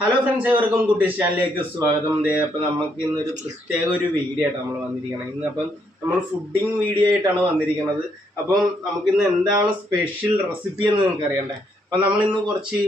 Hello friends ഏവർക്കും കുട്ടീസ് ചാനലിലേക്ക് സ്വാഗതം. ദേ അപ്പം നമുക്ക് ഇന്നൊരു പ്രത്യേക ഒരു വീഡിയോ ആയിട്ടാണ് നമ്മൾ വന്നിരിക്കുന്നത് ഇന്ന് അപ്പം നമ്മൾ ഫുഡിങ് വീഡിയോ ആയിട്ടാണ് വന്നിരിക്കുന്നത് അപ്പം നമുക്കിന്ന് എന്താണ് സ്പെഷ്യൽ റെസിപ്പി എന്ന് നിങ്ങൾക്ക് അറിയണ്ടേ? അപ്പം നമ്മളിന്ന് കുറച്ച്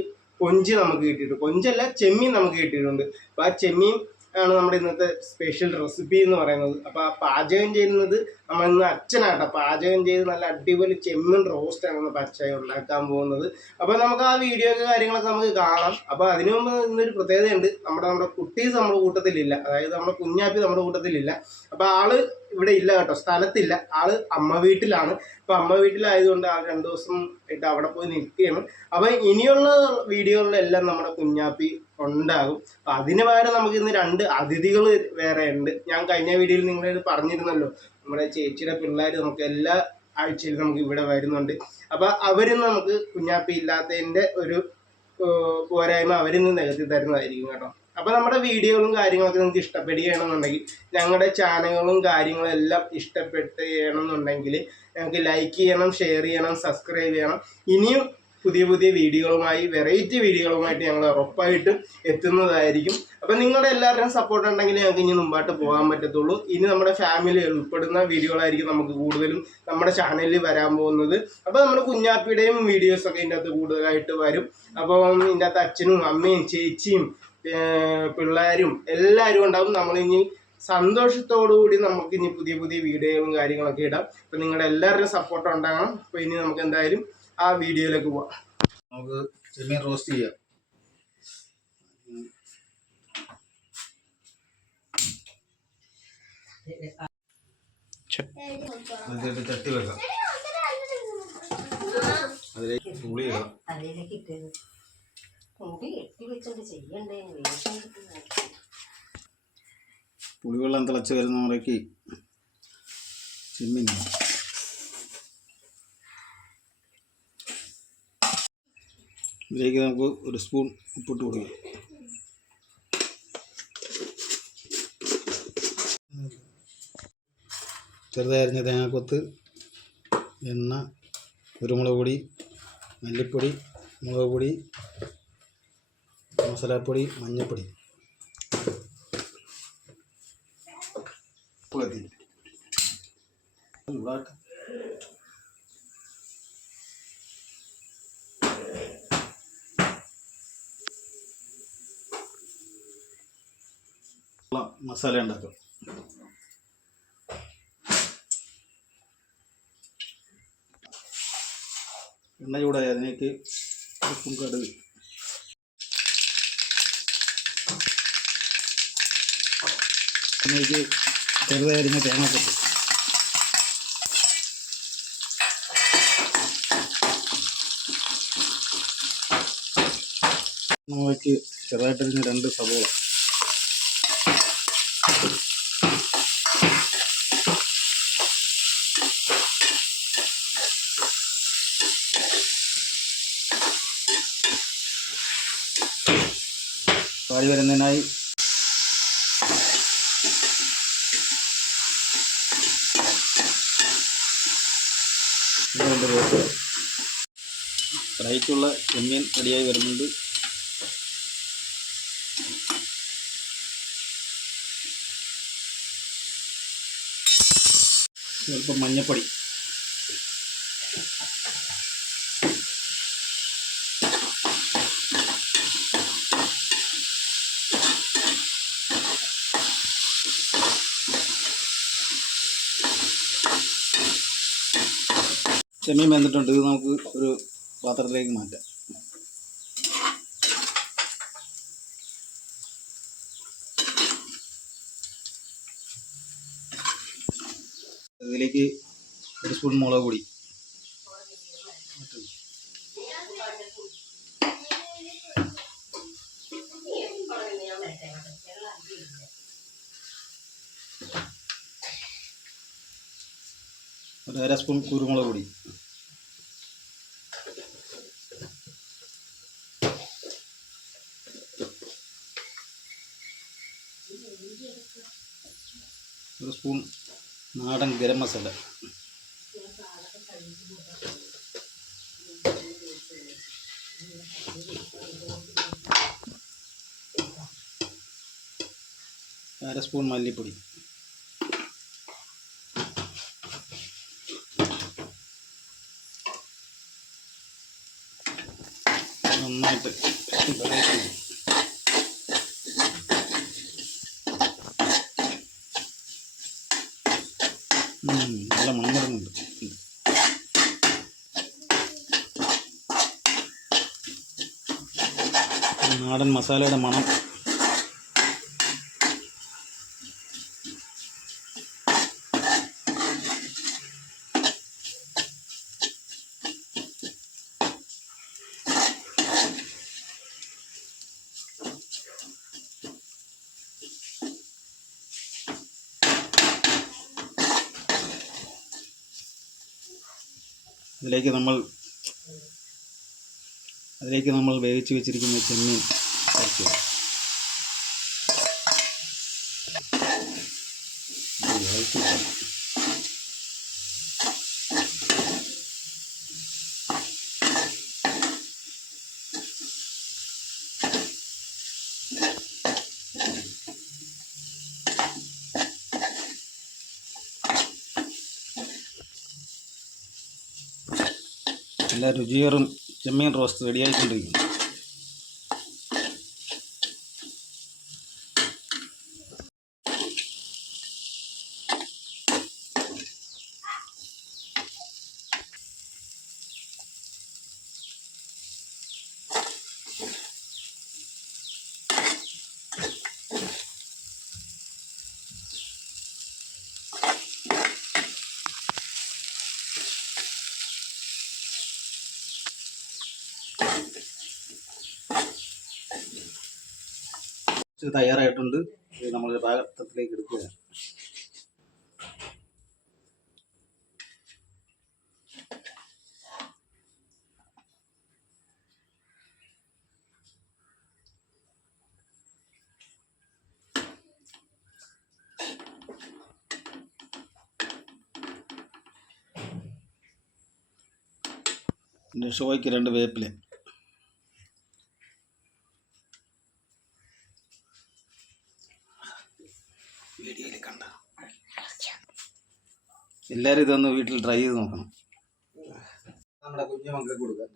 കൊഞ്ച് നമുക്ക് കിട്ടിയിട്ടുണ്ട്. കൊഞ്ചല്ല ചെമ്മീൻ നമുക്ക് കിട്ടിയിട്ടുണ്ട്. അപ്പം ആ ചെമ്മീൻ ആണ് നമ്മുടെ ഇന്നത്തെ സ്പെഷ്യൽ റെസിപ്പി എന്ന് പറയുന്നത്. അപ്പോൾ ആ പാചകം ചെയ്യുന്നത് നമ്മൾ ഇന്ന് അച്ഛനാട്ടോ. പാചകം ചെയ്ത് നല്ല അടിപൊളി ചെമ്മീൻ റോസ്റ്റാണ് ഇന്ന് പച്ച ഉണ്ടാക്കാൻ പോകുന്നത്. അപ്പോൾ നമുക്ക് ആ വീഡിയോ കാര്യങ്ങളൊക്കെ നമുക്ക് കാണാം. അപ്പോൾ അതിനു മുമ്പ് ഇന്നൊരു പ്രത്യേകതയുണ്ട്. നമ്മുടെ നമ്മുടെ കുട്ടീസ് നമ്മുടെ കൂട്ടത്തിലില്ല. അതായത് നമ്മുടെ കുഞ്ഞാപ്പി നമ്മുടെ കൂട്ടത്തിലില്ല. അപ്പോൾ ആൾ ഇവിടെ ഇല്ല കേട്ടോ സ്ഥലത്തില്ല. ആൾ അമ്മ വീട്ടിലാണ്. അപ്പൊ അമ്മ വീട്ടിലായതുകൊണ്ട് ആ രണ്ടു ദിവസം ആയിട്ട് അവിടെ പോയി നിൽക്കുകയാണ്. അപ്പൊ ഇനിയുള്ള വീഡിയോകളിലെല്ലാം നമ്മുടെ കുഞ്ഞാപ്പി ഉണ്ടാകും. അപ്പൊ അതിന് പകരം നമുക്ക് ഇന്ന് രണ്ട് അതിഥികൾ വേറെ ഉണ്ട്. ഞാൻ കഴിഞ്ഞ വീഡിയോയിൽ നിങ്ങളെ പറഞ്ഞിരുന്നല്ലോ നമ്മുടെ ചേച്ചിയുടെ പിള്ളേർ നമുക്ക് എല്ലാ ആഴ്ചയിലും നമുക്ക് ഇവിടെ വരുന്നുണ്ട്. അപ്പൊ അവരും നമുക്ക് കുഞ്ഞാപ്പി ഇല്ലാത്തതിന്റെ ഒരു പോരായ്മ അവരിൽ നിന്ന് നികത്തി തരുന്നതായിരിക്കും കേട്ടോ. അപ്പൊ നമ്മുടെ വീഡിയോകളും കാര്യങ്ങളൊക്കെ നിങ്ങൾക്ക് ഇഷ്ടപ്പെടുകയാണെന്നുണ്ടെങ്കിൽ ഞങ്ങളുടെ ചാനലുകളും കാര്യങ്ങളും എല്ലാം ഇഷ്ടപ്പെട്ട് ചെയ്യണമെന്നുണ്ടെങ്കിൽ ഞങ്ങൾക്ക് ലൈക്ക് ചെയ്യണം ഷെയർ ചെയ്യണം സബ്സ്ക്രൈബ് ചെയ്യണം. ഇനിയും പുതിയ പുതിയ വീഡിയോകളുമായി വെറൈറ്റി വീഡിയോകളുമായിട്ട് ഞങ്ങൾ ഉറപ്പായിട്ടും എത്തുന്നതായിരിക്കും. അപ്പം നിങ്ങളുടെ എല്ലാവരുടെയും സപ്പോർട്ട് ഉണ്ടെങ്കിൽ ഞങ്ങൾക്ക് ഇനി മുമ്പായിട്ട് പോകാൻ പറ്റത്തുള്ളൂ. ഇനി നമ്മുടെ ഫാമിലി ഉൾപ്പെടുന്ന വീഡിയോകളായിരിക്കും നമുക്ക് കൂടുതലും നമ്മുടെ ചാനലിൽ വരാൻ പോകുന്നത്. അപ്പോൾ നമ്മുടെ കുഞ്ഞാപ്പിയുടെയും വീഡിയോസൊക്കെ ഇതിന്റെ അകത്ത് കൂടുതലായിട്ട് വരും. അപ്പം ഇതിന്റെ അകത്ത് അച്ഛനും അമ്മയും ചേച്ചിയും പിള്ളേരും എല്ലാവരും ഉണ്ടാവും. നമ്മളിനി സന്തോഷത്തോടുകൂടി നമുക്ക് ഇനി പുതിയ പുതിയ വീഡിയോകളും കാര്യങ്ങളൊക്കെ ഇടാം. അപ്പം നിങ്ങളുടെ എല്ലാവരുടെയും സപ്പോർട്ട് ഉണ്ടാകണം. അപ്പോൾ ഇനി നമുക്ക് എന്തായാലും ആ വീഡിയോയിലേക്ക് പോവാം. നമുക്ക് ചെമ്മീൻ റോസ്റ്റ് ചെയ്യാം. അതിലേക്ക് തട്ടി വെക്കാം. അതിലേക്ക് പുളി ഇടാം. തലയിലേക്ക് പുളിവെള്ളം തിളച്ച് വരുന്ന മുറയ്ക്ക് ചെമ്മീൻ ഇതിലേക്ക് നമുക്ക് ഒരു സ്പൂൺ ഉപ്പിട്ട് കൊടുക്കാം. ചെറുതായിരുന്ന തേങ്ങാക്കൊത്ത് എണ്ണ കുരുമുളക് പൊടി മല്ലിപ്പൊടി മുളക് പൊടി മസാലപ്പൊടി മഞ്ഞൾപ്പൊടി മസാല ഉണ്ടാക്കും. എണ്ണ ചൂടായി. അതിലേക്ക് ഉപ്പും കടുക്. അതിലേക്ക് ചെറുതായി അരിഞ്ഞ തേങ്ങാക്കൊട്ട് നമുക്ക് ചെറുതായിട്ടരിഞ്ഞ രണ്ട് സവോള. വാടി വരുന്നതിനായി റൈറ്റുള്ള ചെമ്മീൻ റെഡിയായി വരുന്നുണ്ട്. സ്വല്പം മഞ്ഞപ്പൊടി. ചെമ്മീൻ വെന്തിട്ടുണ്ട് ഇത് നമുക്ക് ഒരു പാത്രത്തിലേക്ക് മാറ്റാം. ഇതിലേക്ക് ഒരു സ്പൂൺ മുളക് പൊടി. ഒരു അര സ്പൂൺ കുരുമുളക് പൊടി. ഒരു സ്പൂൺ നാടൻ ഗരം മസാല. അര സ്പൂൺ മല്ലിപ്പൊടി. നന്നായിട്ട്. നല്ല മണം നാടൻ മസാലയുടെ മണം അതിലേക്ക് നമ്മൾ അതിലേക്ക് നമ്മൾ വേവിച്ച് വെച്ചിരിക്കുന്ന ചെമ്മീൻ ചേർക്കുക Thank ഇളക്കി നല്ല രുചിയേറും ചെമ്മീൻ റോസ്റ്റ് റെഡിയായിക്കൊണ്ടിരിക്കുന്നു ഇത് തയ്യാറായിട്ടുണ്ട്. നമ്മൾ പാകത്തിലേക്ക് എടുക്കുക പിന്നെ ഷോയ്ക്ക് രണ്ട് വേപ്പില. വീഡിയോയിൽ കണ്ട. എല്ലാവരും ഇതൊന്ന് വീട്ടിൽ ട്രൈ ചെയ്ത് നോക്കണം. നമ്മുടെ കുഞ്ഞു മക്കൾക്ക് കൊടുക്കാം.